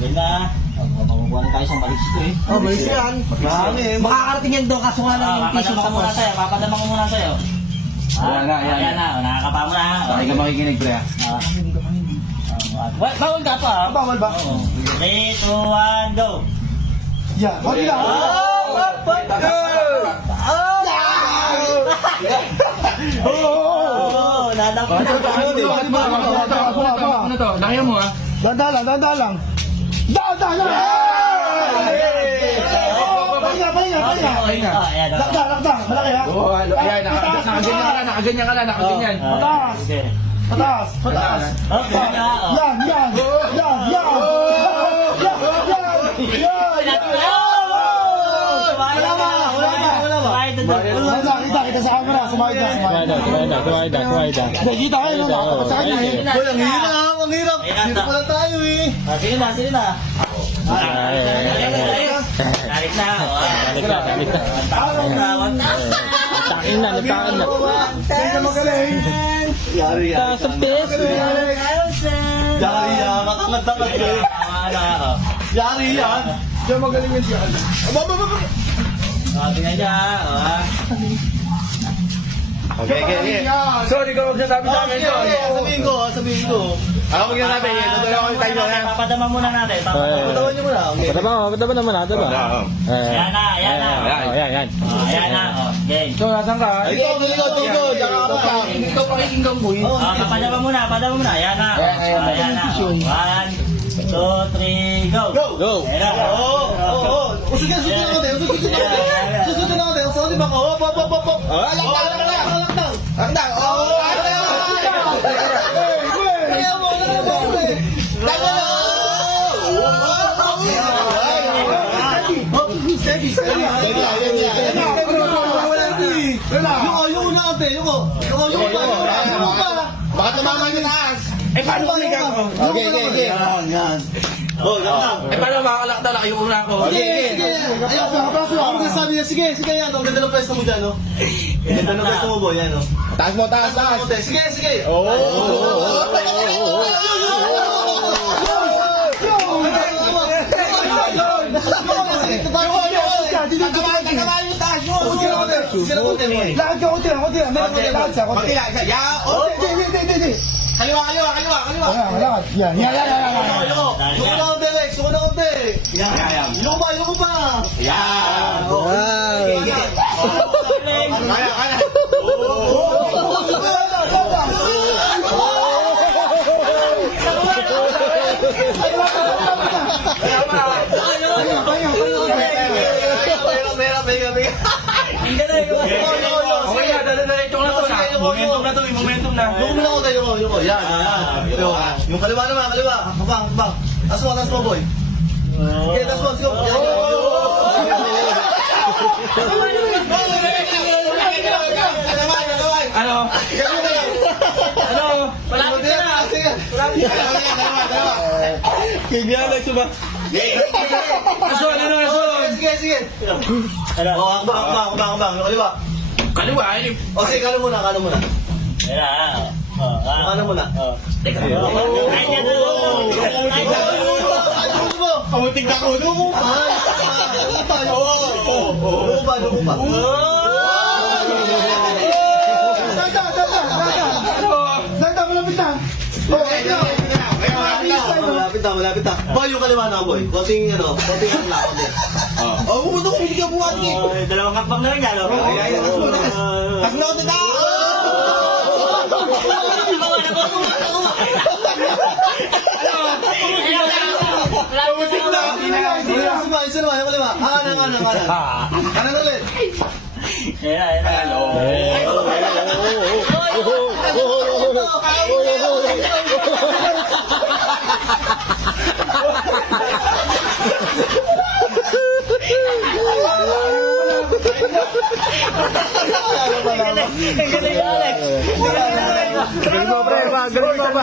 Yan na. Makukuha na tayo sa malis ko eh. Oh, malis yan. Marami eh. Makakarating yan doon, kaso nga lang yung piso Papadama muna sa'yo. Papadama ko muna sa'yo. Ayan na, ayan. Ayan na. Nakakapa mo na. Hindi ka makikinig, pre. Bawal ka pa. Bawal ba? 3, 2, 1, go. Yan. Pati lang. Oo, nadapat. Ano to? Nakaya mo ah. Danda lang. Pahinga. Lakda. Malaki ha? Oo, ayan. Nakaganyan ka lang. Pataas. Okay na. Yan. Kita sa camera. Sumakit na. Kita kayo, no? Sa kanya eh. Boy, ang hirap. Dito pala tayo eh. Sige na. Balik na. Takin na. Sino magaling? Yari yan. Sa peso. Yari yan. Makangat-angat eh. Yari yan. Diyan magaling yan siya. Tingnan niya. Okay. Sorry ka magsasabi sa amin. Sabihin ko. Ako magsasabi. Tutulungan ko tayo na. Papadama muna natin. Patawan niyo muna. Okay. Pataba naman natin ba? Ayan na. Ayan. Ayan na. Game. So, nasan ka? Ikaw. Diyan ka pa. Ikaw pakikinggan mo eh. Papadama muna. Ayan na. Ayan na. 1, 2, 3, go. Go. Ayan na. Usod na ako tayo. Susod na ako tayo. Sorry ba ko? Hop. Lakdang. Yung natin. Baka tumama niyo taas. Eh, paano kami gagawin? Okay. Yan. Lakdang. Eh, paano makakalakta na kayo una ako? Sige. Ako sabi niya, sige, yan. Ang ganda ng pwesto mo dyan, no? Ang ganda ng pwesto mo, boy, yan, no? Taas mo. Sige. Kaliwa. Yan. Suko na konti, Rex. Yung pa. Yan. Kaya. Ang galing. Okay na, dala-diretso na to na. Momentum na. Yung muna ko tayo, yung yan. Yung kaliwa naman, Habang. Tas mo, boy. Okay, tas mo, sige. Ano? Malapit ka na. Kaibigan, suba. Ason. Sige. Habang. Yung kaliwa. Kaliwa, eh. O, sige, kano muna. Ayan. Kano muna. Teka. Kamuting na ko. Luko pa. Malapit na. Boy, yung kaliwa na, boy. Konting lang. Umuto ko, hindi ka buwan eh. Dalawang hakbang na lang yan. Tas mo, tita! Isa naman, yung kaliwa. Kanan ulit. Ayan. Galing mo, pre. Galing mo ba?